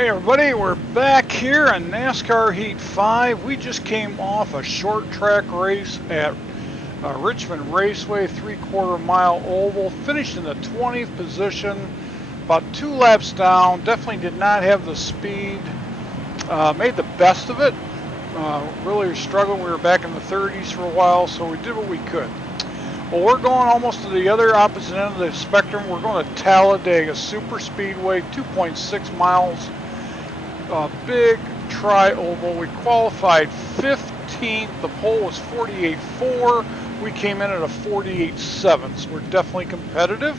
Hey everybody, we're back here on NASCAR Heat 5. We just came off a short track race at Richmond Raceway, 3/4 mile oval, finished in the 20th position, about 2 laps down. Definitely did not have the speed, made the best of it. Really struggled. We were back in the 30s for a while, so we did what we could. Well, we're going almost to the other opposite end of the spectrum. We're going to Talladega Super Speedway, 2.6 miles. Big tri-oval. We qualified 15th. The pole was 48.4. We came in at a 48.7. So we're definitely competitive.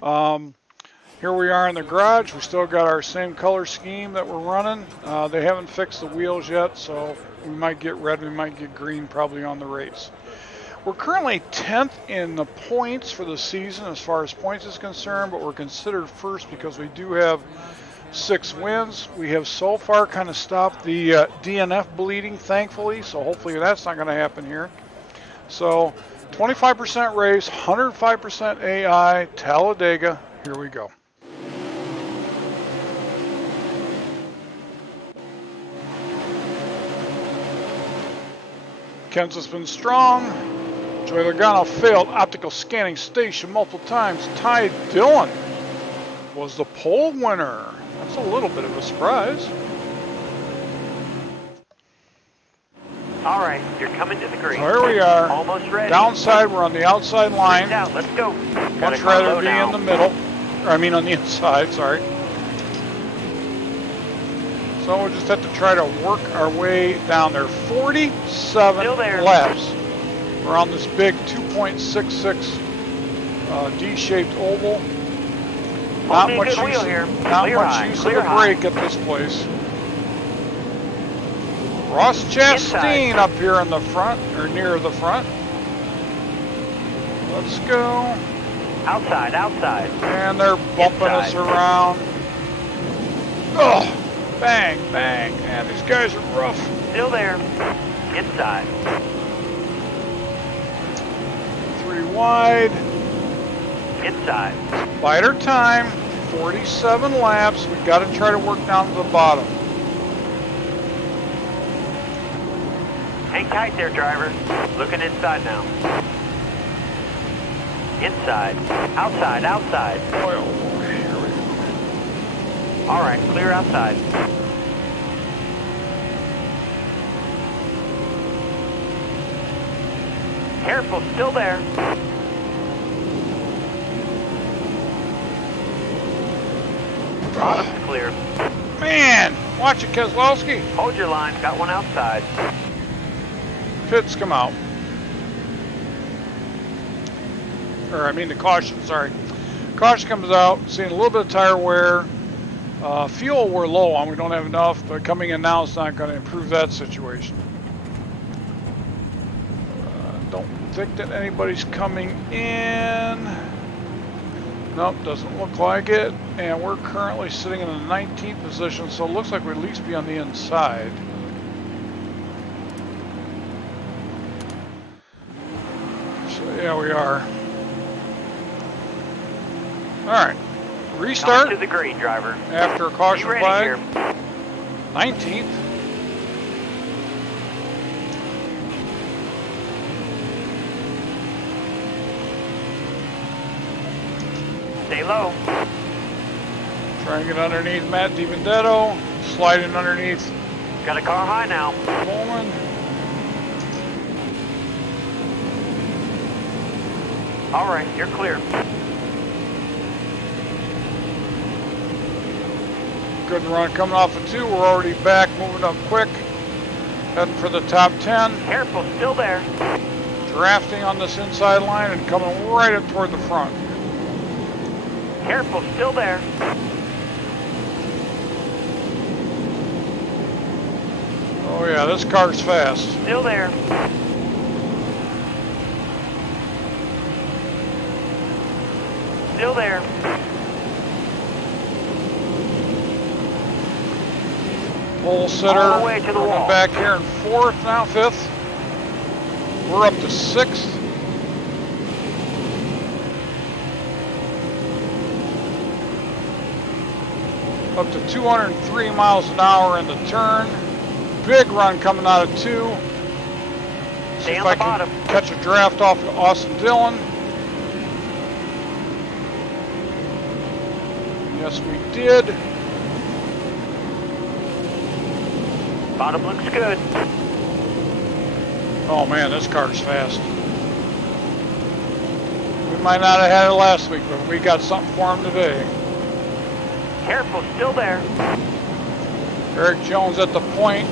Here we are in the garage. We still got our same color scheme that we're running. They haven't fixed the wheels yet, so we might get red, we might get green probably on the race. We're currently 10th in the points for the season as far as points is concerned, but we're considered first because we do have 6 wins. We have so far kind of stopped the DNF bleeding, thankfully, so hopefully that's not going to happen here. So 25% race, 105% AI, Talladega. Here we go. Kansas been strong. Joey Logano failed optical scanning station multiple times. Ty Dillon was the pole winner. That's a little bit of a surprise. All right, you're coming to the green. So here we are. Almost ready. Downside, we're on the outside line. Out. Let's go. Much rather be in the middle. Or I mean on the inside, sorry. So we'll just have to try to work our way down there. 47 laps. We're on this big 2.66 D-shaped oval. Not much use of the brake at this place. Ross Chastain up here in the front, or near the front. Let's go. Outside. And they're bumping us around. Oh, bang, bang. Man, these guys are rough. Still there. Inside. 3 wide. Inside. Bide our time. 47 laps. We've got to try to work down to the bottom. Hang tight there, driver. Looking inside now. Inside. Outside. Oil. Here we go. All right, clear outside. Careful, still there. Bottom's clear. Man, watch it, Keselowski. Hold your line, got one outside. Pits come out. Or I mean the caution, sorry. Caution comes out, seeing a little bit of tire wear. Fuel we're low on, we don't have enough, but coming in now is not going to improve that situation. Don't think that anybody's coming in. Nope, doesn't look like it. And we're currently sitting in the 19th position, so it looks like we'd at least be on the inside. So yeah, we are. Alright. Restart. Coming to the green, driver. After a caution flag. Here. 19th. Stay low. Try and get underneath Matt DiBenedetto. Sliding underneath Got a car high now. Bowman. All right, you're clear. Good run coming off of 2. We're already back, moving up quick. Heading for the top 10. Careful, still there. Drafting on this inside line and coming right up toward the front. Careful, still there. Oh yeah, this car's fast. Still there. Still there. Pole sitter. All the way to the wall. Back here in 4th now, 5th. We're up to 6th. Up to 203 miles an hour in the turn. Big run coming out of 2. See Stay if on I the can bottom. catch a draft off of Austin Dillon. Yes, we did. Bottom looks good. Oh man, this car's fast. We might not have had it last week, but we got something for him today. Careful, still there. Eric Jones at the point.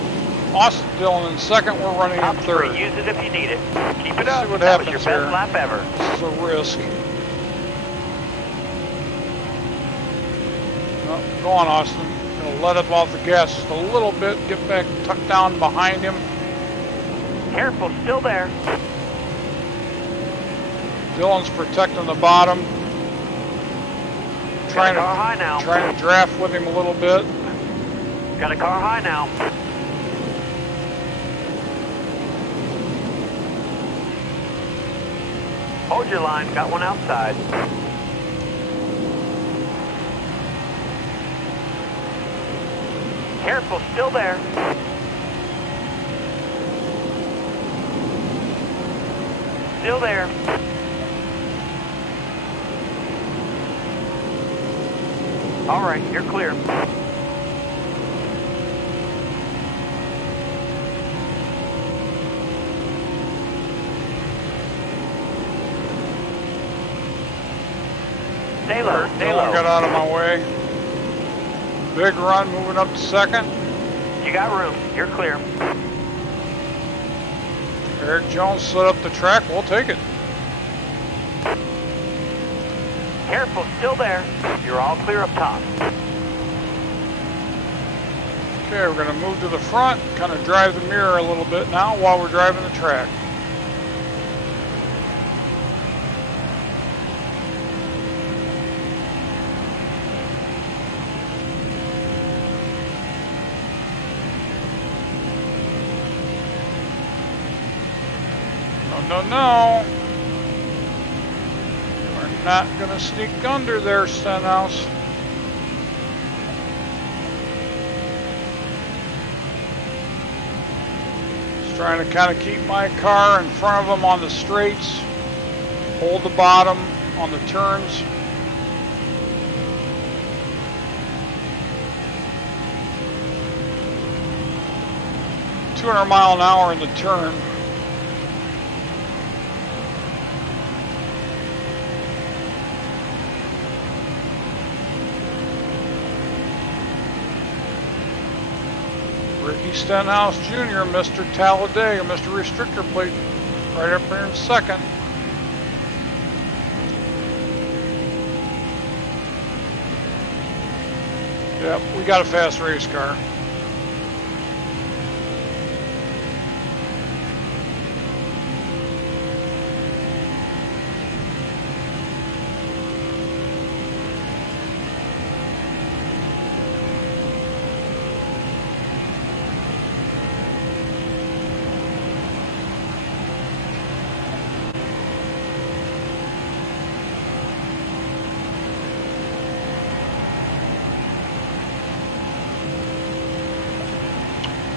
Austin Dillon in second. We're running Top in 3, third. use it if you need it. Keep it Let's up. see what That was happens your here. best lap ever. This is a risk. Oh, go on, Austin. Gonna let up off the gas just a little bit. Get back, tuck down behind him. Careful, still there. Dillon's protecting the bottom. Got a car high now. Trying to draft with him a little bit. Got a car high now. Hold your line, got one outside. Careful, still there. Still there. All right, you're clear. Stay low, stay Dillon low. got out of my way. Big run, moving up to second. You got room, you're clear. Eric Jones set up the track. We'll take it. Careful, still there. You're all clear up top. Okay, we're going to move to the front, kind of drive the mirror a little bit now while we're driving the track. No, no. We're not going to sneak under there, Stenhouse. Just trying to kind of keep my car in front of him on the straights. Hold the bottom on the turns. $200 mph in the turn. Ricky Stenhouse Jr., Mr. Talladega, Mr. Restrictor Plate, right up there in second. Yep, we got a fast race car.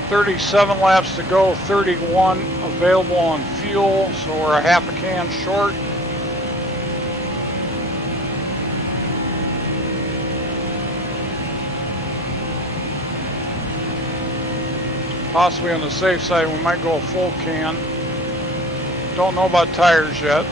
.37 laps to go, 31 available on fuel, so we're a half a can short. Possibly on the safe side, we might go a full can. Don't know about tires yet.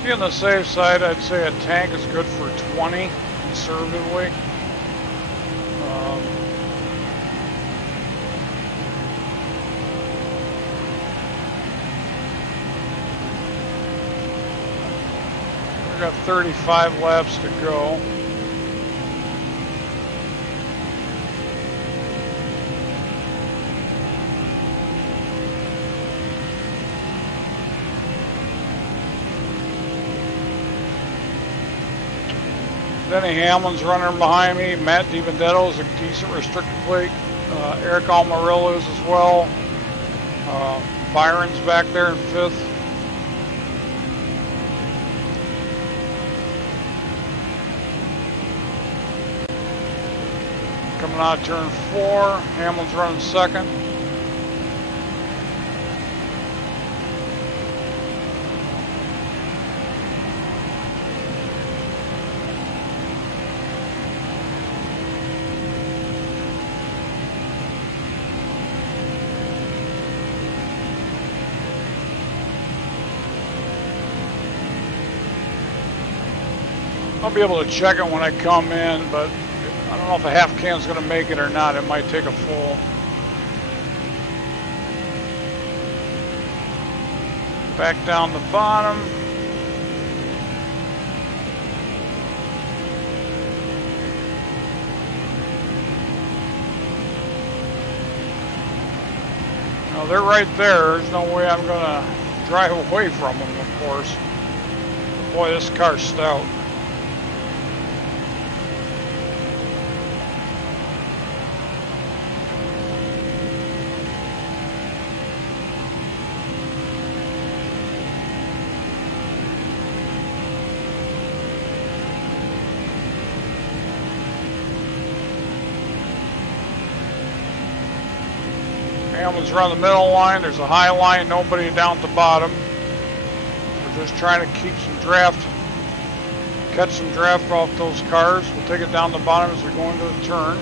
To be on the safe side, I'd say a tank is good for 20, conservatively. We've got 35 laps to go. Denny Hamlin's running behind me. Matt DiBendetto's a decent restricted plate. Eric Almirillo's as well. Byron's back there in 5th. Coming out of turn 4, Hamlin's running 2nd. I'll be able to check it when I come in, but I don't know if a half can's going to make it or not. It might take a full. Back down the bottom. Now they're right there. There's no way I'm going to drive away from them, of course. But boy, this car's stout. Hamlin's around the middle line. There's a high line, nobody down at the bottom. We're just trying to keep some draft, catch some draft off those cars. We'll take it down the bottom as we go into the turn.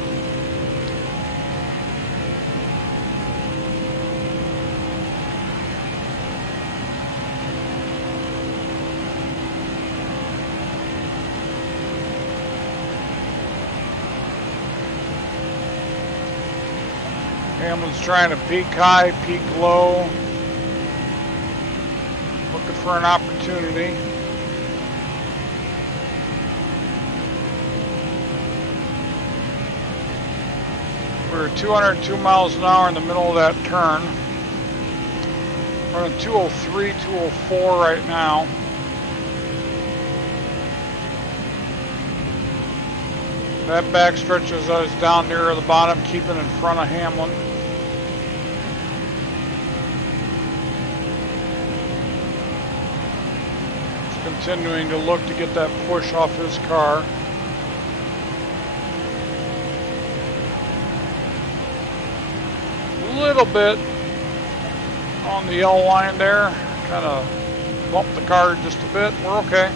Hamlin's trying to peak high, peak low, looking for an opportunity. We're 202 miles an hour in the middle of that turn. Running 203, 204 right now. That back stretches us down near the bottom, keeping in front of Hamlin. Continuing to look to get that push off his car. A little bit on the yellow line there. Kind of bumped the car just a bit. We're okay.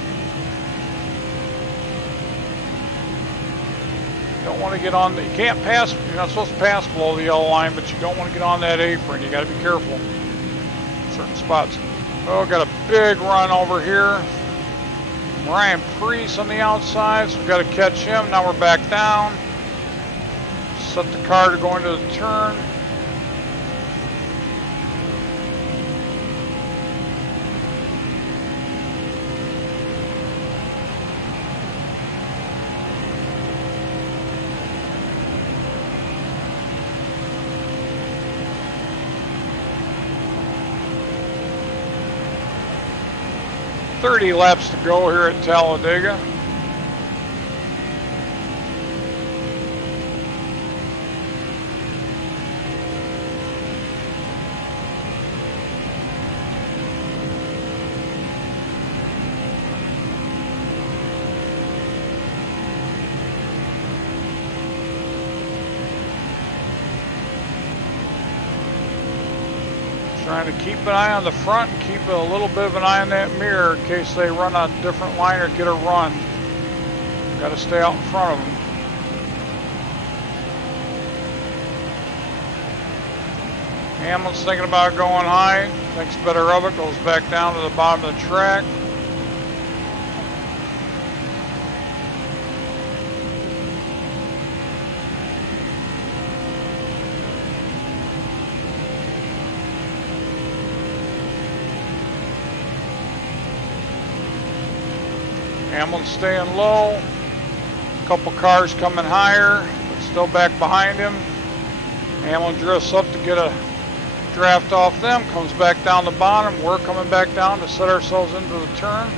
Don't want to get on the, you can't pass, you're not supposed to pass below the yellow line, but you don't want to get on that apron. You got to be careful in certain spots. Oh, got a big run over here. Ryan Preece on the outside, so we've got to catch him. Now we're back down. Set the car to go into the turn. .30 laps to go here at Talladega. Trying to keep an eye on the front and keep a little bit of an eye on that mirror in case they run a different line or get a run. Got to stay out in front of them. Hamlin's thinking about going high, thinks better of it, goes back down to the bottom of the track. Hamlin's staying low. A couple cars coming higher, but still back behind him. Hamlin drifts up to get a draft off them, comes back down the bottom. We're coming back down to set ourselves into the turn.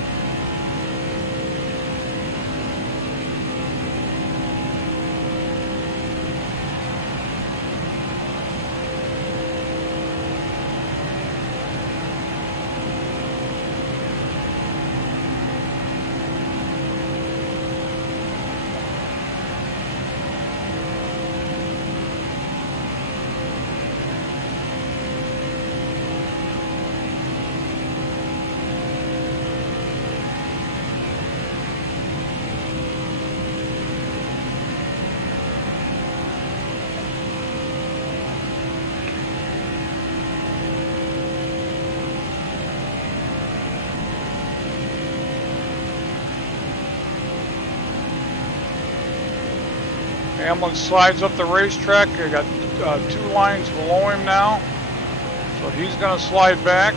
Hamlin slides up the racetrack. I got 2 lines below him now, so he's going to slide back.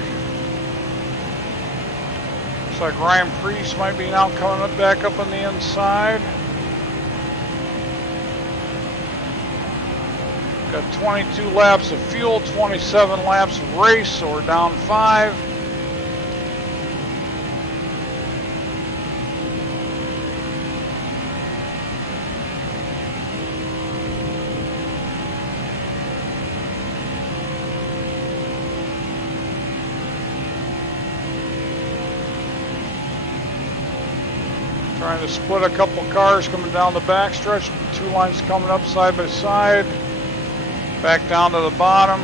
Looks like Ryan Preece might be now coming up back up on the inside. Got 22 laps of fuel, 27 laps of race, so we're down 5. Trying to split a couple cars coming down the backstretch. 2 lines coming up side by side. Back down to the bottom.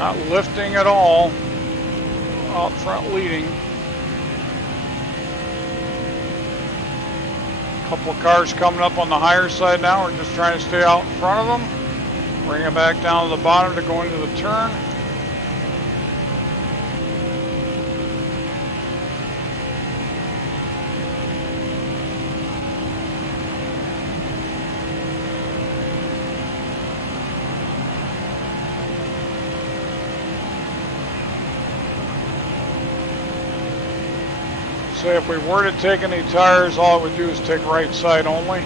Not lifting at all. Out front leading. Couple of cars coming up on the higher side now. We're just trying to stay out in front of them. Bring it back down to the bottom to go into the turn. Say if we were to take any tires, all it would do is take right side only.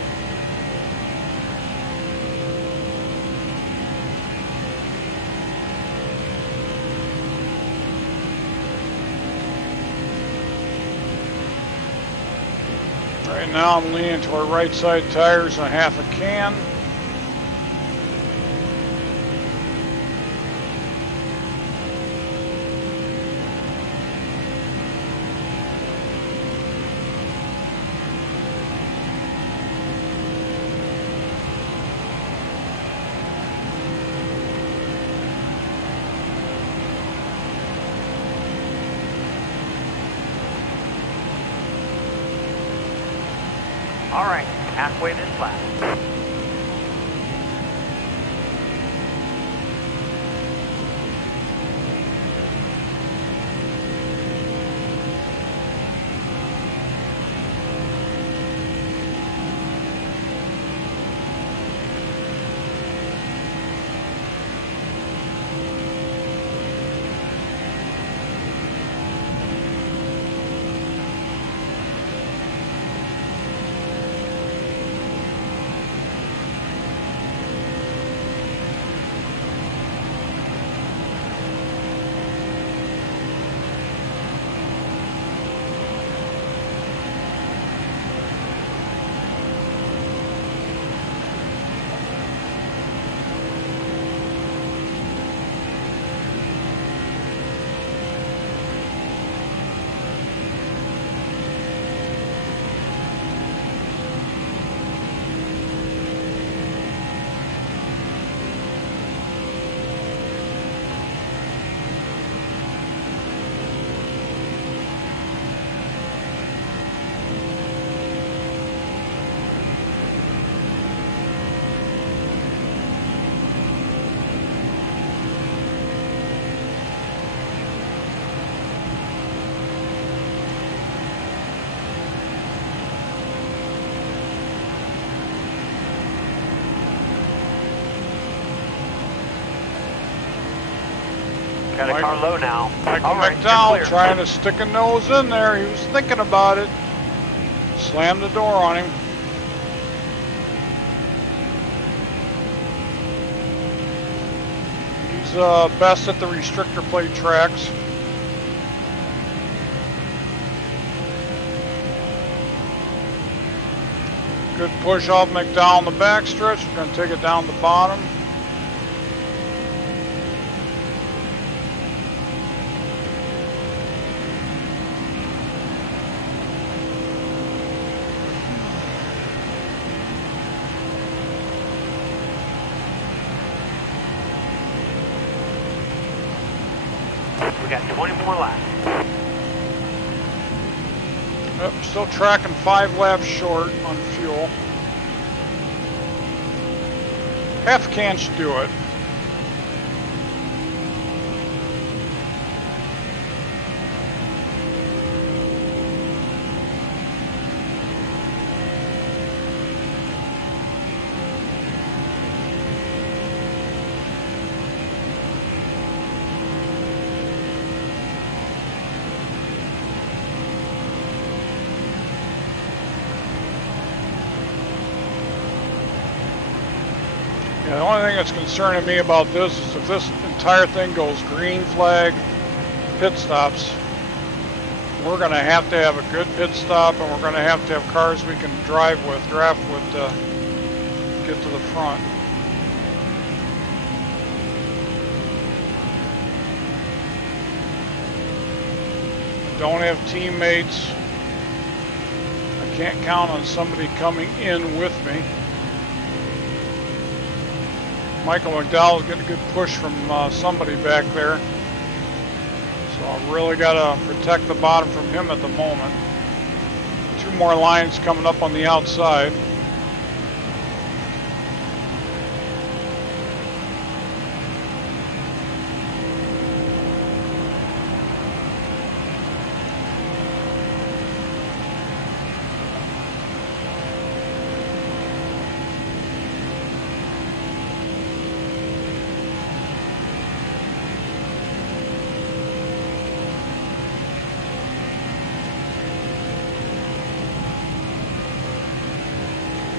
Right now I'm leaning toward right side tires and half a can. All right, halfway this lap. Got a car low now. Michael All right, McDowell you're clear. trying to stick a nose in there. He was thinking about it. Slammed the door on him. He's best at the restrictor plate tracks. Good push off McDowell in the backstretch. We're going to take it down the bottom. We got 20 more laps. Yep, still tracking 5 laps short on fuel. Half can should do it. Yeah, the only thing that's concerning me about this is if this entire thing goes green flag, pit stops, we're going to have a good pit stop, and we're going to have cars we can draft with to get to the front. Don't have teammates. I can't count on somebody coming in with me. Michael McDowell's getting a good push from somebody back there. So I really got to protect the bottom from him at the moment. 2 more lines coming up on the outside.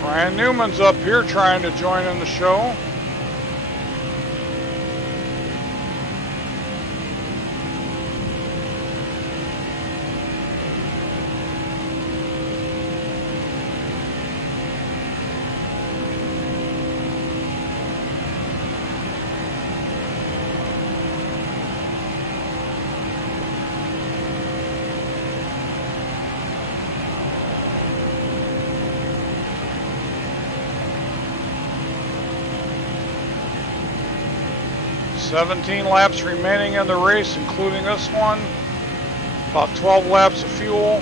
Ryan Newman's up here trying to join in the show. $17 laps remaining in the race, including this one. About 12 laps of fuel.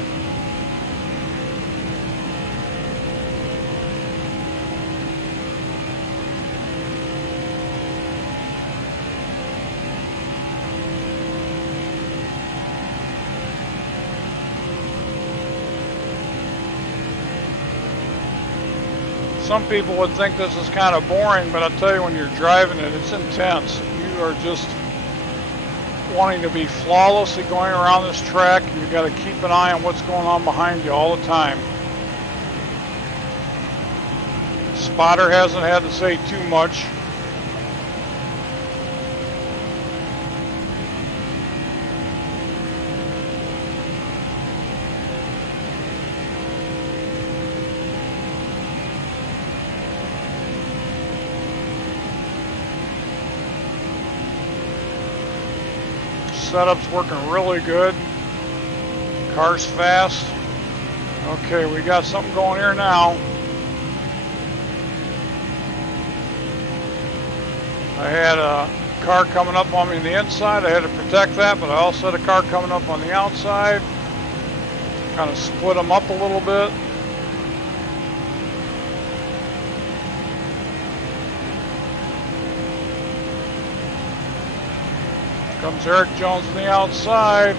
Some people would think this is kind of boring, but I'll tell you, when you're driving it, it's intense. You are just wanting to be flawlessly going around this track, and you've got to keep an eye on what's going on behind you all the time. Spotter hasn't had to say too much. Setup's working really good. Car's fast. Okay, we got something going here now. I had a car coming up on me on the inside. I had to protect that, but I also had a car coming up on the outside. Kind of split them up a little bit. Comes Eric Jones on the outside.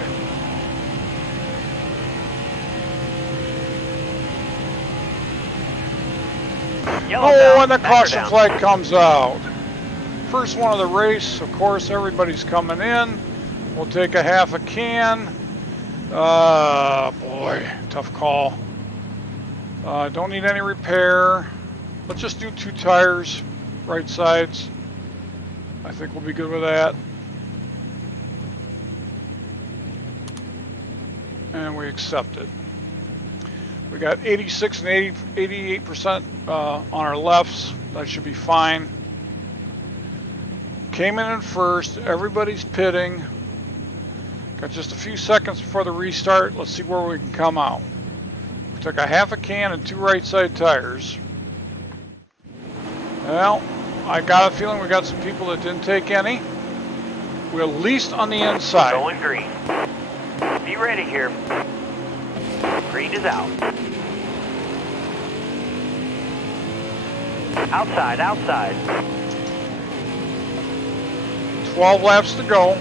Oh, and the caution flag comes out. First one of the race, of course, everybody's coming in. We'll take a half a can. Boy, tough call. Don't need any repair. Let's just do 2 tires, right sides. I think we'll be good with that. And we accept it. We got 86 and 88% on our lefts. That should be fine. Came in first. Everybody's pitting. Got just a few seconds before the restart. Let's see where we can come out. We took a half a can and 2 right side tires. Well, I got a feeling we got some people that didn't take any. We're at least on the inside. Going green. Be ready here. Green is out. Outside, outside. 12 laps to go.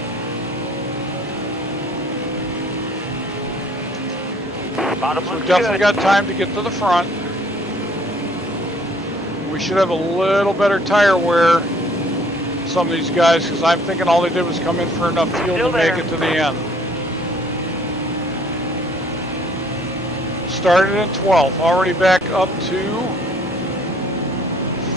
Bottom So we looks definitely good. got time to get to the front. We should have a little better tire wear, some of these guys, because I'm thinking all they did was come in for enough fuel Still to there. make it to the end. Started in 12th, already back up to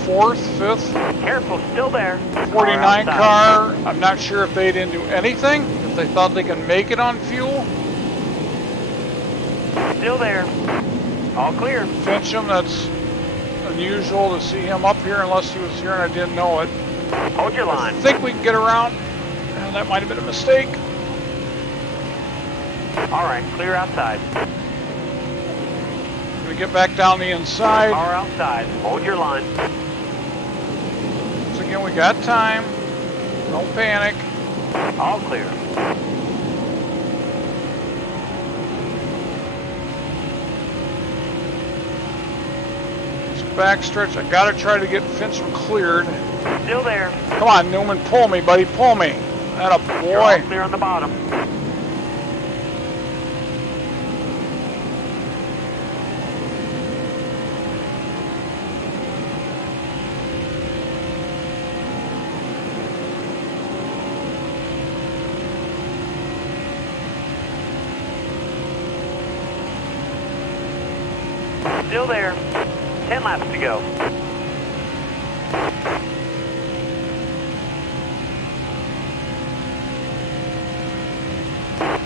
4th, 5th. Careful, still there. 49 Car car. I'm not sure if they didn't do anything, if they thought they could make it on fuel. Still there. All clear. Fincham, that's unusual to see him up here unless he was here and I didn't know it. Hold your line. I think we can get around. And that might have been a mistake. All right, clear outside. We get back down the inside. Car outside. Hold your line. So again, we got time. No panic. All clear. This backstretch, I gotta try to get Fincham cleared. Still there. Come on, Newman, pull me, buddy, pull me. Atta You're all boy. clear on the bottom. Still there. 10 laps to go.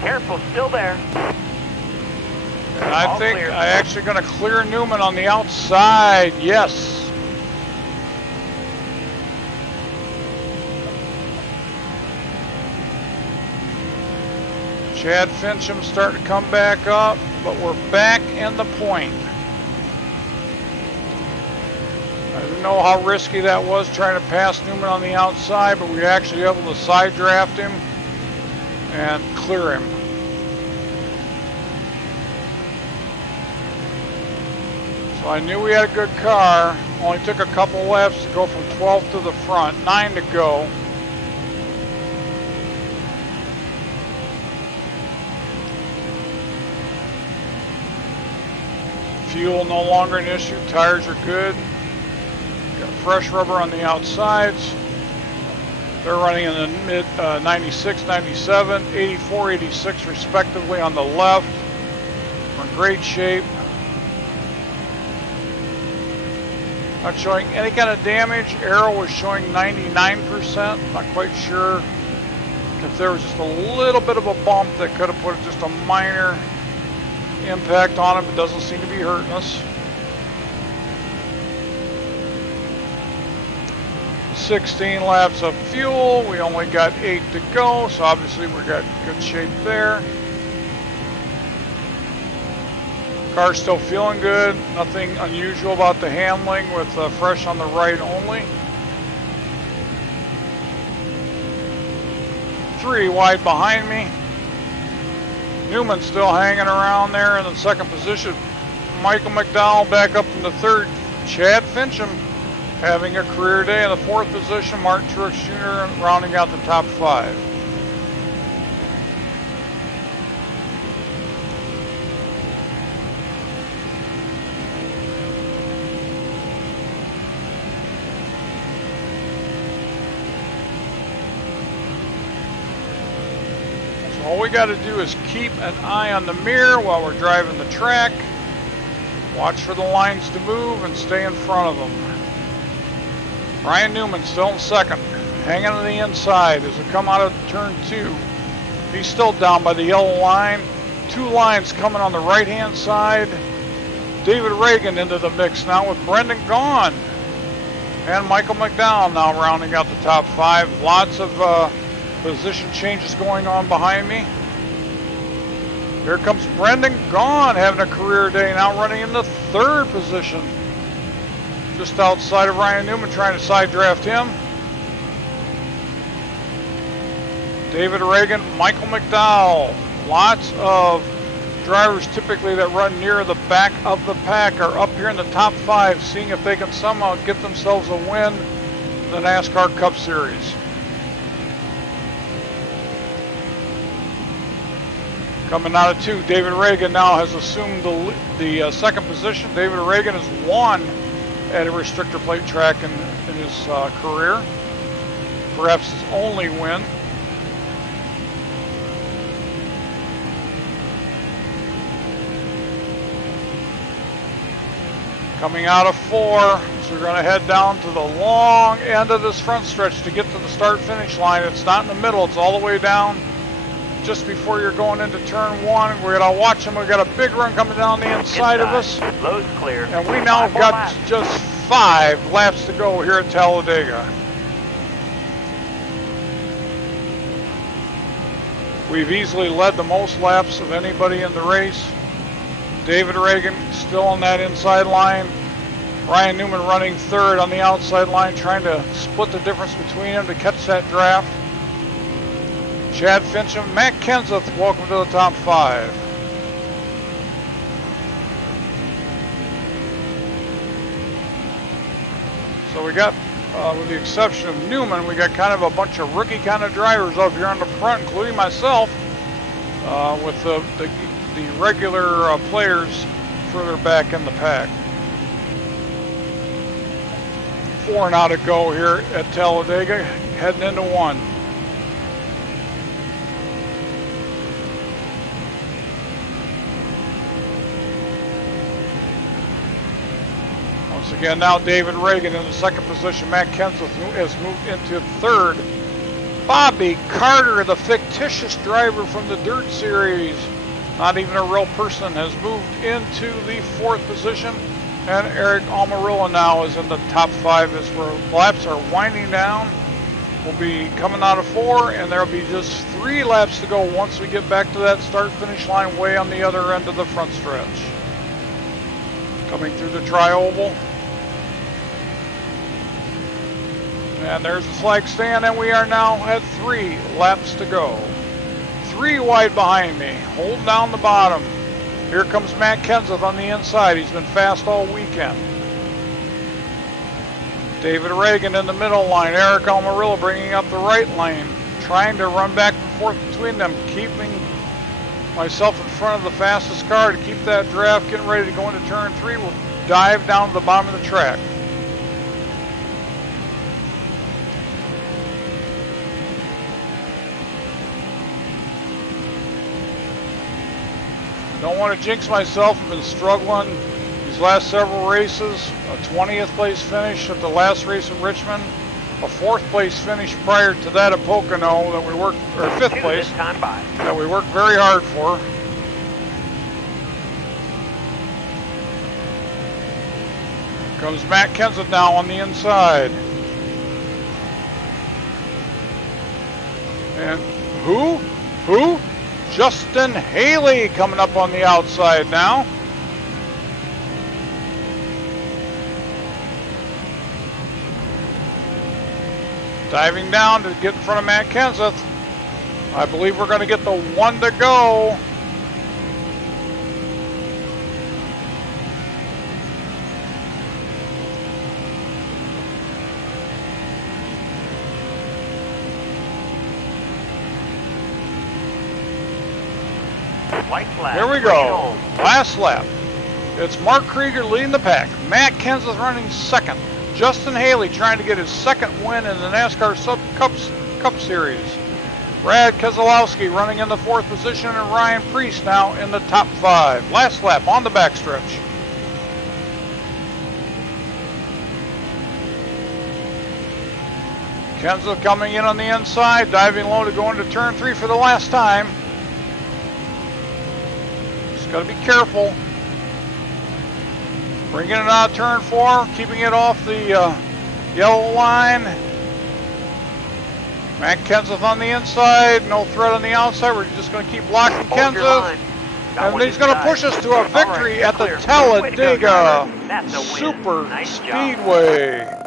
Careful, still there. And I All think clear. I actually gonna clear Newman on the outside. Yes. Chad Fincham starting to come back up, but we're back in the point. I didn't know how risky that was trying to pass Newman on the outside, but we were actually able to side draft him and clear him. So I knew we had a good car. Only took a couple laps to go from 12th to the front. 9 to go. Fuel no longer an issue. Tires are good. Got fresh rubber on the outsides. They're running in the mid 96, 97, 84, 86 respectively on the left. We're in great shape. Not showing any kind of damage. Arrow was showing 99%. Not quite sure if there was just a little bit of a bump that could have put just a minor impact on him. It doesn't seem to be hurting us. 16 laps of fuel. We only got 8 to go, so obviously we got good shape there. Car's still feeling good. Nothing unusual about the handling with fresh on the right only. 3 wide behind me. Newman still hanging around there in the second position. Michael McDowell back up in the third. Chad Fincham having a career day in the fourth position. Martin Truex Jr. rounding out the top 5. So all we got to do is keep an eye on the mirror while we're driving the track. Watch for the lines to move and stay in front of them. Ryan Newman still in second, hanging on the inside as we come out of turn 2. He's still down by the yellow line. 2 lines coming on the right-hand side. David Reagan into the mix now with Brendan Gaughan. And Michael McDowell now rounding out the top 5. Lots of position changes going on behind me. Here comes Brendan Gaughan having a career day, now running in the 3rd position. Just outside of Ryan Newman, trying to side draft him. David Reagan, Michael McDowell. Lots of drivers typically that run near the back of the pack are up here in the top 5, seeing if they can somehow get themselves a win in the NASCAR Cup Series. Coming out of 2, David Reagan now has assumed the 2nd position. David Reagan has won at a restrictor plate track in his career. Perhaps his only win. Coming out of 4, so we're going to head down to the long end of this front stretch to get to the start-finish line. It's not in the middle, it's all the way down just before you're going into turn 1. We're going to watch them. We've got a big run coming down the inside of us. Load's clear. And we now got just 5 laps to go here at Talladega. We've easily led the most laps of anybody in the race. David Reagan still on that inside line. Ryan Newman running 3rd on the outside line, trying to split the difference between them to catch that draft. Chad Fincham, Matt Kenseth, welcome to the top 5. So we got, with the exception of Newman, we got kind of a bunch of rookie kind of drivers up here on the front, including myself, with the regular players further back in the pack. 4 now to go here at Talladega, heading into 1. Once again, now David Reagan in the 2nd position. Matt Kenseth has moved into 3rd. Bobby Carter, the fictitious driver from the Dirt Series, not even a real person, has moved into the 4th position. And Eric Almirola now is in the top 5 as our laps are winding down. We'll be coming out of 4, and there'll be just 3 laps to go once we get back to that start-finish line way on the other end of the front stretch. Coming through the tri-oval. And there's the flag stand, and we are now at 3 laps to go. 3 wide behind me, holding down the bottom. Here comes Matt Kenseth on the inside. He's been fast all weekend. David Reagan in the middle line. Eric Almirola bringing up the right lane, trying to run back and forth between them, keeping myself in front of the fastest car to keep that draft, getting ready to go into turn 3. We'll dive down to the bottom of the track. Don't want to jinx myself. I've been struggling these last several races. A 20th place finish at the last race in Richmond. A 4th place finish prior to that at Pocono that we worked, or 5th place, that we worked very hard for. Comes Matt Kenseth now on the inside. And who? Justin Haley coming up on the outside now. Diving down to get in front of Matt Kenseth. I believe we're going to get the 1 to go. Here we go. Last lap. It's Mark Krieger leading the pack. Matt Kenseth running 2nd. Justin Haley trying to get his 2nd win in the NASCAR Cup Series. Brad Keselowski running in the 4th position, and Ryan Preece now in the top 5. Last lap on the backstretch. Kenseth coming in on the inside, diving low to go into turn 3 for the last time. Just got to be careful. Bringing it out of turn 4, keeping it off the yellow line. Matt Kenseth on the inside, no threat on the outside. We're just going to keep blocking Kenseth. And he's going to push us to a victory at the Talladega Super Speedway.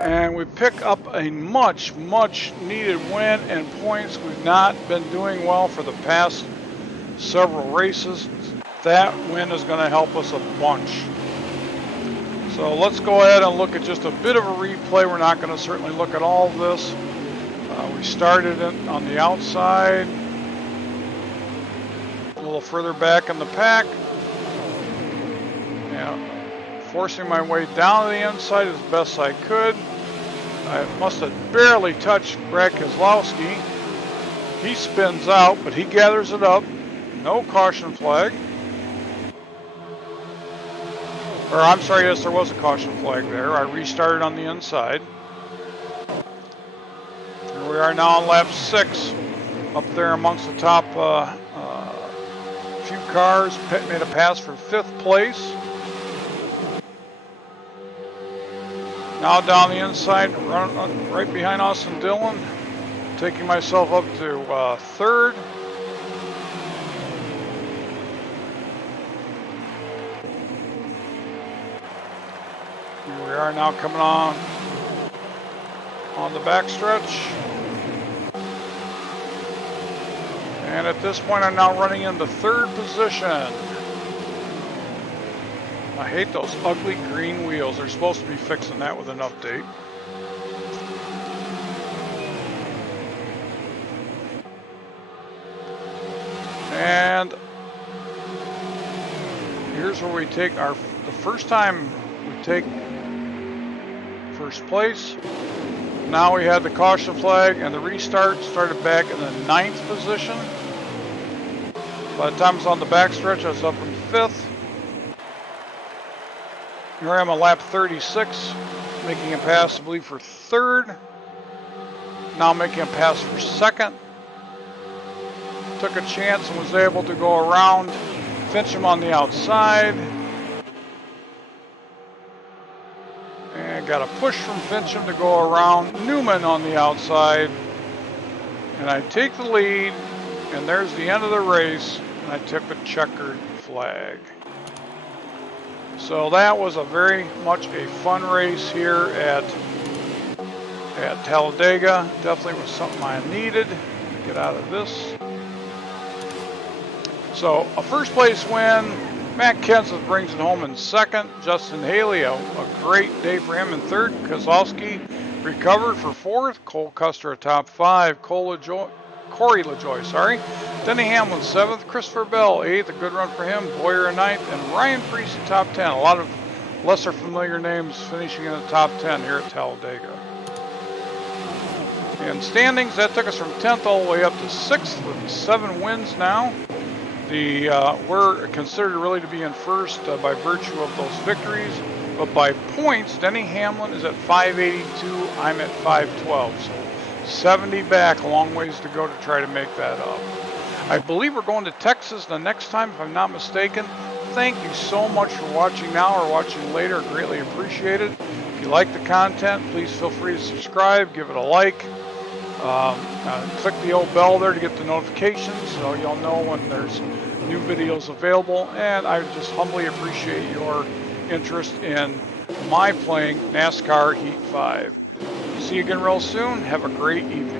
And we pick up a much needed win and points. We've not been doing well for the past several races. That win is going to help us a bunch. So let's go ahead and look at just a bit of a replay. We're not going to certainly look at all of this. We started it on the outside, a little further back in the pack. Forcing my way down to the inside as best I could. I must have barely touched Brad Keselowski. He spins out, but he gathers it up. No caution flag. Or I'm sorry, yes, there was a caution flag there. I restarted on the inside. Here we are now on lap 6. Up there amongst the top few cars. Pitt made a pass for 5th place. Now down the inside, right behind Austin Dillon, taking myself up to 3rd. Here we are now coming on the backstretch. And at this point, I'm now running into 3rd position. I hate those ugly green wheels. They're supposed to be fixing that with an update. And here's where we take the first time we take first place. Now we had the caution flag and the restart started back in the 9th position. By the time I was on the backstretch, I was up in 5th. Here I am on lap 36, making a pass, I believe, for 3rd. Now making a pass for 2nd. Took a chance and was able to go around Fincham on the outside. And got a push from Fincham to go around Newman on the outside. And I take the lead, and there's the end of the race, and I took the checkered flag. So that was a very much a fun race here at Talladega. Definitely was something I needed to get out of this. So a 1st place win. Matt Kenseth brings it home in 2nd. Justin Haley, a great day for him in 3rd. Keselowski recovered for 4th. Cole Custer a top 5. Corey LaJoie, Denny Hamlin 7th, Christopher Bell 8th, a good run for him, Boyer a 9th, and Ryan Preece top 10. A lot of lesser familiar names finishing in the top 10 here at Talladega. And standings, that took us from 10th all the way up to 6th with 7 wins now. We're considered really to be in 1st by virtue of those victories, but by points, Denny Hamlin is at 582, I'm at 512. So 70 back, a long ways to go to try to make that up. I believe we're going to Texas the next time, if I'm not mistaken. Thank you so much for watching now or watching later. Greatly appreciated. If you like the content, please feel free to subscribe, give it a like. Click the old bell there to get the notifications so you'll know when there's new videos available. And I just humbly appreciate your interest in my playing NASCAR Heat 5. See you again real soon. Have a great evening.